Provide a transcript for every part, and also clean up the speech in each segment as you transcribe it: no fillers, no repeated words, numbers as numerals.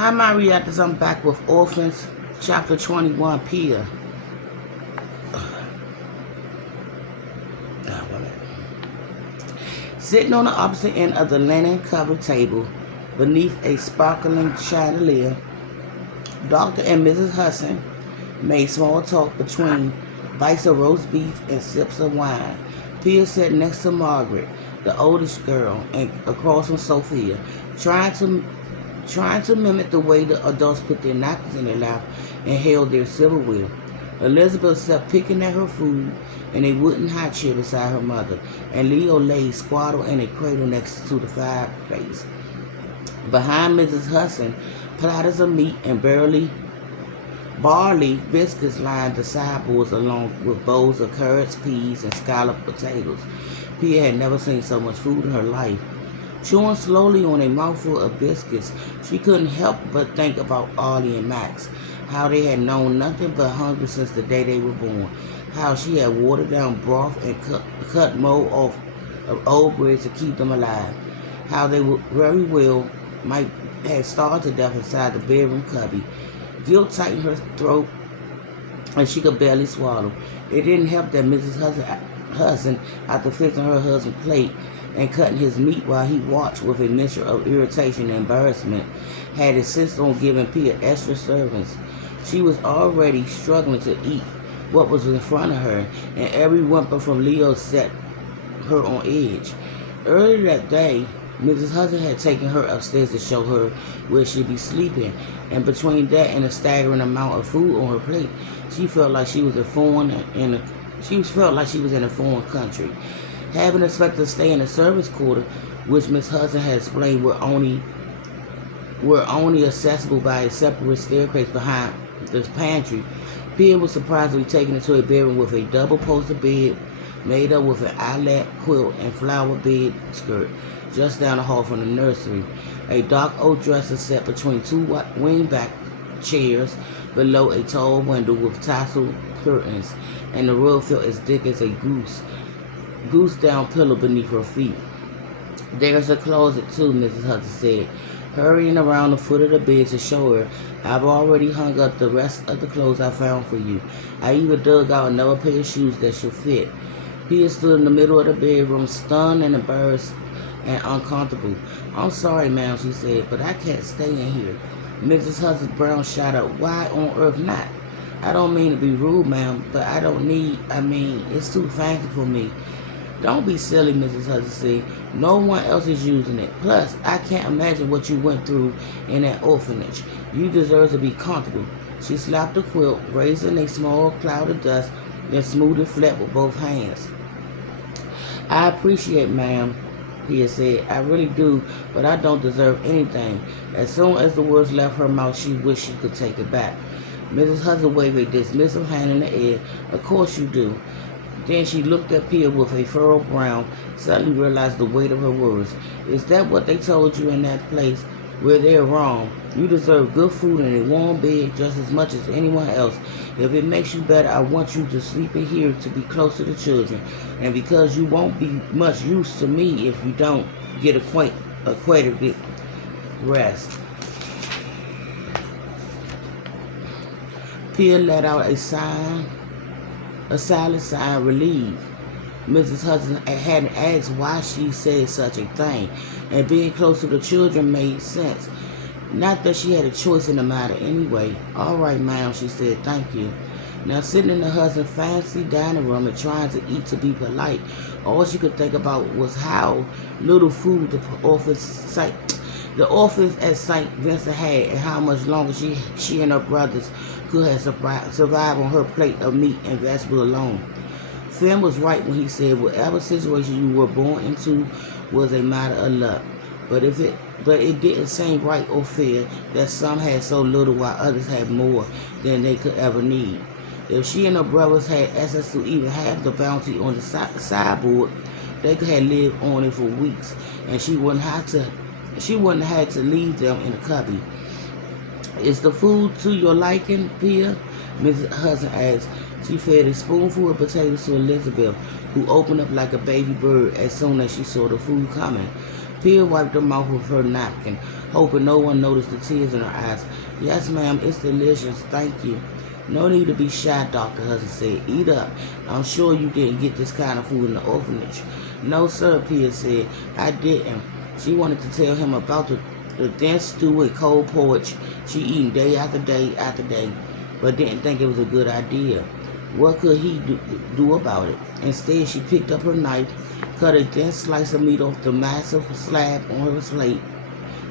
Hi, my reactors. I'm back with Orphan Chapter 21, Pia. Sitting on the opposite end of the linen-covered table, beneath a sparkling chandelier, Dr. and Mrs. Hudson made small talk between bites of roast beef and sips of wine. Pia sat next to Margaret, the oldest girl, and across from Sophia, trying to mimic the way the adults put their napkins in their lap and held their silverware. Elizabeth sat picking at her food in a wooden high chair beside her mother, and Leo lay swaddled in a cradle next to the fireplace. Behind Mrs. Hudson, platters of meat and barley biscuits lined the sideboards along with bowls of carrots, peas, and scalloped potatoes. Pia had never seen so much food in her life. Chewing slowly on a mouthful of biscuits, she couldn't help but think about Ollie and Max, how they had known nothing but hunger since the day they were born, how she had watered down broth and cut mold off of old bread to keep them alive, how they would very well might have starved to death inside the bedroom cubby. Guilt tightened her throat and she could barely swallow. It didn't help that Mrs. Hudson, after fixing her husband's plate and cutting his meat while he watched with a mixture of irritation and embarrassment, had insisted on giving Pia extra servings. She was already struggling to eat what was in front of her, and every whimper from Leo set her on edge. Earlier that day, Mrs. Hudson had taken her upstairs to show her where she'd be sleeping, and between that and a staggering amount of food on her plate, she felt like she was in a foreign country. Having expected to stay in the service quarter, which Miss Hudson had explained were only accessible by a separate staircase behind the pantry, Pia was surprised to be taken into a bedroom with a double-poster bed made up with an eyelet quilt and flower bed skirt just down the hall from the nursery. A dark oak dresser set between two wingback chairs below a tall window with tasseled curtains, and the rug felt as thick as a goose down pillow beneath her feet. "There's a closet too," Mrs. Hudson said, hurrying around the foot of the bed to show her. "I've already hung up the rest of the clothes I found for you. I even dug out another pair of shoes that should fit." Pia stood in the middle of the bedroom, stunned and embarrassed and uncomfortable. "I'm sorry, ma'am," she said, "but I can't stay in here." Mrs. Hudson's brown shot up. "Why on earth not?" "I don't mean to be rude, ma'am, but it's too fancy for me." "Don't be silly," Mrs. Hudson said. "No one else is using it. Plus, I can't imagine what you went through in that orphanage. You deserve to be comfortable." She slapped the quilt, raising a small cloud of dust, then smoothed it flat with both hands. "I appreciate, ma'am," Pia said. "I really do, but I don't deserve anything." As soon as the words left her mouth, she wished she could take it back. Mrs. Hudson waved a dismissive hand in the air. "Of course you do." Then she looked at Pia with a furrowed brow, suddenly realized the weight of her words. "Is that what they told you in that place? Where they're wrong. You deserve good food and a warm bed just as much as anyone else. If it makes you better, I want you to sleep in here to be close to the children. And because you won't be much use to me if you don't get acquainted with rest." Pia let out a silent sigh of relief. Mrs. Hudson hadn't asked why she said such a thing, and being close to the children made sense. Not that she had a choice in the matter anyway. "All right, ma'am," she said, "thank you." Now, sitting in her husband's fancy dining room and trying to eat to be polite, all she could think about was how little food the orphans at St. Vincent had, and how much longer she and her brothers could have survived on her plate of meat and vegetables alone. Finn was right when he said whatever situation you were born into was a matter of luck. But it didn't seem right or fair that some had so little while others had more than they could ever need. If she and her brothers had access to even half the bounty on the sideboard, they could have lived on it for weeks, and she wouldn't have to leave them in a cubby. "Is the food to your liking, Pia?" Mrs. Hudson asked. She fed a spoonful of potatoes to Elizabeth, who opened up like a baby bird as soon as she saw the food coming. Pia wiped her mouth with her napkin. hoping no one noticed the tears in her eyes. Yes, ma'am, it's delicious. Thank you. No need to be shy, Dr. Hudson said. Eat up. I'm sure you didn't get this kind of food in the orphanage. No, sir, Pia said. I didn't. She wanted to tell him about the dense stew and cold porridge she eaten day after day after day, but didn't think it was a good idea. What could he do about it? Instead, she picked up her knife, cut a thin slice of meat off the massive slab on her plate,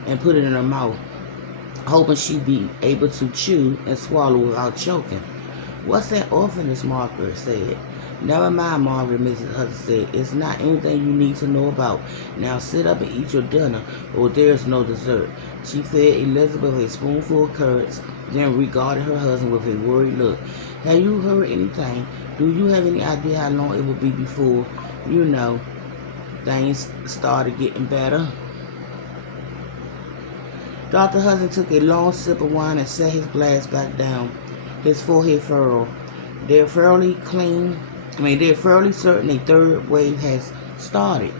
and put it in her mouth, hoping she'd be able to chew and swallow without choking. What's that orphanage, Margaret said. Never mind, Margaret, Mrs. Hudson said. It's not anything you need to know about. Now sit up and eat your dinner, or there's no dessert. She fed Elizabeth a spoonful of curds, then regarded her husband with a worried look. Have you heard anything? Do you have any idea how long it will be before, things started getting better? Dr. Hudson took a long sip of wine and set his glass back down, his forehead furrowed. They're fairly certain a third wave has started.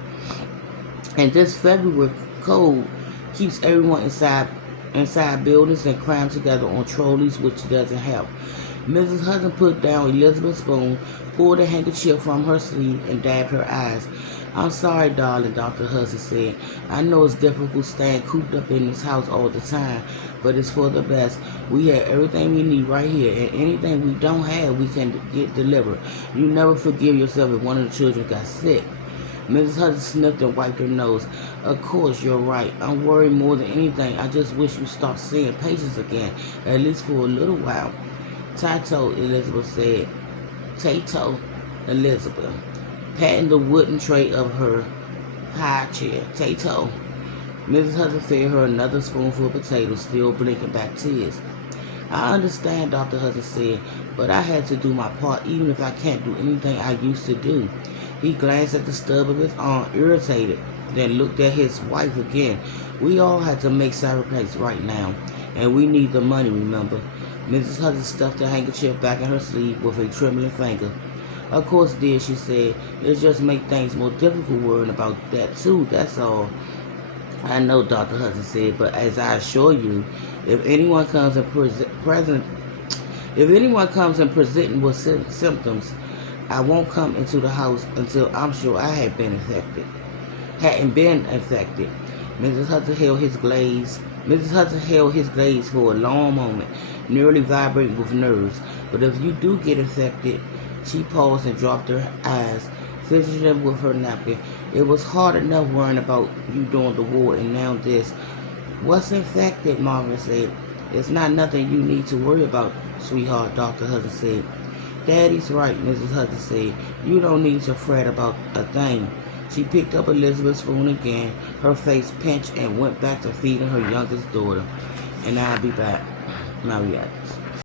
And this February cold keeps everyone inside buildings and crammed together on trolleys, which doesn't help. Mrs. Hudson put down Elizabeth's spoon, pulled a handkerchief from her sleeve, and dabbed her eyes. I'm sorry, darling, Dr. Hudson said. I know it's difficult staying cooped up in this house all the time, but it's for the best. We have everything we need right here, and anything we don't have, we can get delivered. You never forgive yourself if one of the children got sick. Mrs. Hudson sniffed and wiped her nose. Of course, you're right. I'm worried more than anything. I just wish you stopped seeing patients again, at least for a little while. Tato, Elizabeth said. Tato, Elizabeth, patting the wooden tray of her high chair. Tato. Mrs. Hudson fed her another spoonful of potatoes, still blinking back tears. I understand, Dr. Hudson said, but I had to do my part even if I can't do anything I used to do. He glanced at the stub of his arm, irritated, then looked at his wife again. We all had to make sacrifices right now, and we need the money, remember? Mrs. Hudson stuffed the handkerchief back in her sleeve with a trembling finger. Of course, dear, she said. It just makes things more difficult worrying about that, too, that's all. I know, Dr. Hudson said, but as I assure you, if anyone comes in presenting with symptoms, I won't come into the house until I'm sure I hadn't been infected. Mrs. Hudson held his gaze for a long moment, nearly vibrating with nerves. But if you do get infected, she paused and dropped her eyes, fidgeting with her napkin. It was hard enough worrying about you during the war, and now this. What's infected, Margaret said. It's not nothing you need to worry about, sweetheart, Dr. Hudson said. Daddy's right, Mrs. Hudson said. You don't need to fret about a thing. She picked up Elizabeth's spoon again, her face pinched, and went back to feeding her youngest daughter. And I'll be back. Now we got